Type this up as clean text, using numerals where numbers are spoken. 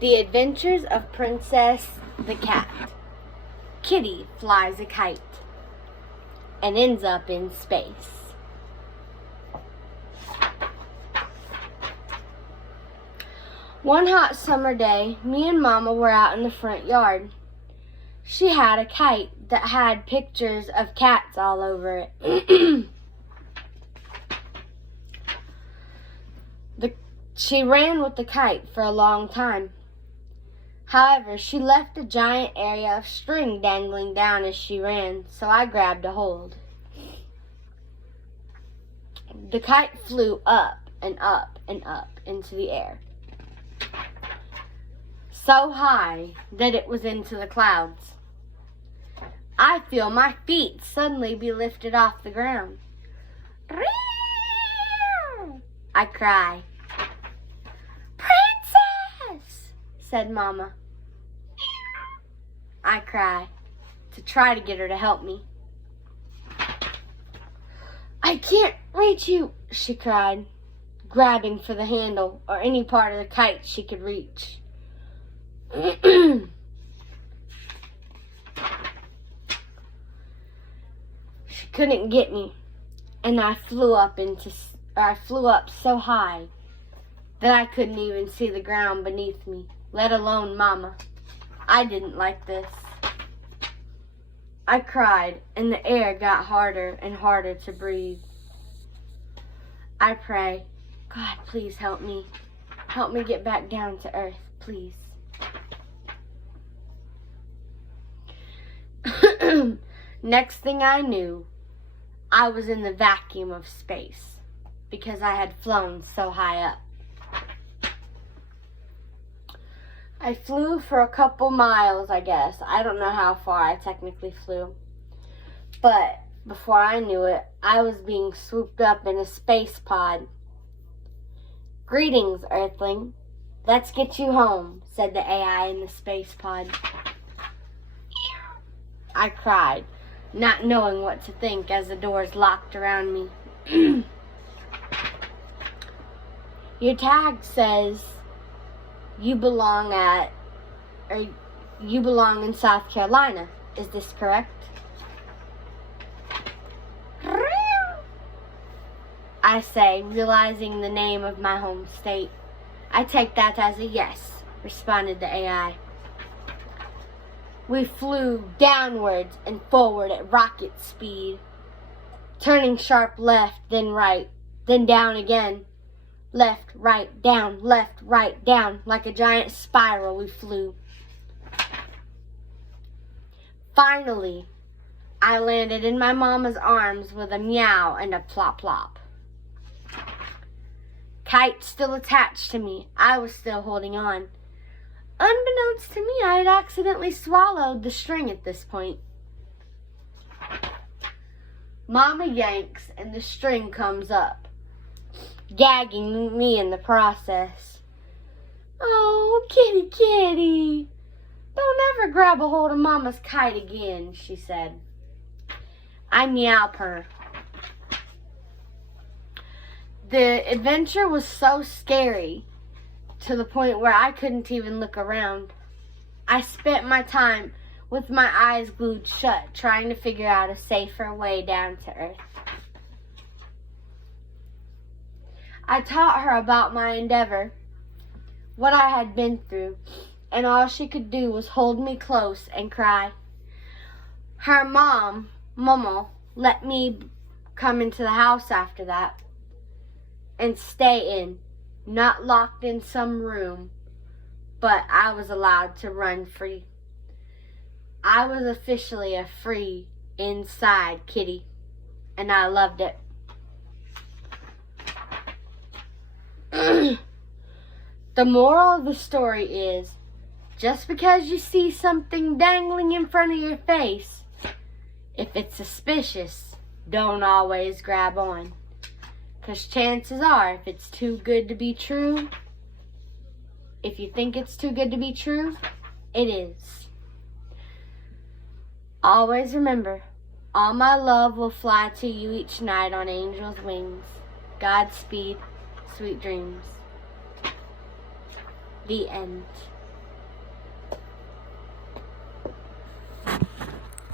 The Adventures of Princess the Cat. Kitty flies a kite and ends up in space. One hot summer day, me and Mama were out in the front yard. She had a kite that had pictures of cats all over it. She ran with the kite for a long time. However, she left a giant area of string dangling down as she ran, so I grabbed a hold. The kite flew up and up and up into the air, so high that it was into the clouds. I feel my feet suddenly be lifted off the ground. I cry. "Princess!" said Mama. I cry to try to get her to help me. "I can't reach you," she cried, grabbing for the handle or any part of the kite she could reach. She couldn't get me, and I flew up so high that I couldn't even see the ground beneath me, let alone Mama. I didn't like this. I cried, and the air got harder and harder to breathe. I pray, "God, please help me. Help me get back down to earth, please." Next thing I knew, I was in the vacuum of space because I had flown so high up. I flew for a couple miles, I guess. I don't know how far I technically flew. But before I knew it, I was being swooped up in a space pod. "Greetings, Earthling. Let's get you home," said the AI in the space pod. I cried, not knowing what to think as the doors locked around me. "Your tag says you belong in South Carolina. Is this correct?" I say, realizing the name of my home state. "I take that as a yes," responded the AI. We flew downwards and forward at rocket speed, turning sharp left, then right, then down again. Left, right, down, like a giant spiral we flew. Finally, I landed in my Mama's arms with a meow and a plop plop. Kite still attached to me, I was still holding on. Unbeknownst to me, I had accidentally swallowed the string at this point. Mama yanks and the string comes up, gagging me in the process. "Oh, kitty, kitty, don't ever grab a hold of Mama's kite again," she said. I meow purr. The adventure was so scary to the point where I couldn't even look around. I spent my time with my eyes glued shut, trying to figure out a safer way down to earth. I taught her about my endeavor, what I had been through, and all she could do was hold me close and cry. Her mom, Momo, let me come into the house after that and stay in, not locked in some room, but I was allowed to run free. I was officially a free inside kitty, and I loved it. The moral of the story is, just because you see something dangling in front of your face, if it's suspicious, don't always grab on. Because chances are, if it's too good to be true, if you think it's too good to be true, it is. Always remember, all my love will fly to you each night on angels' wings. Godspeed, sweet dreams. The end.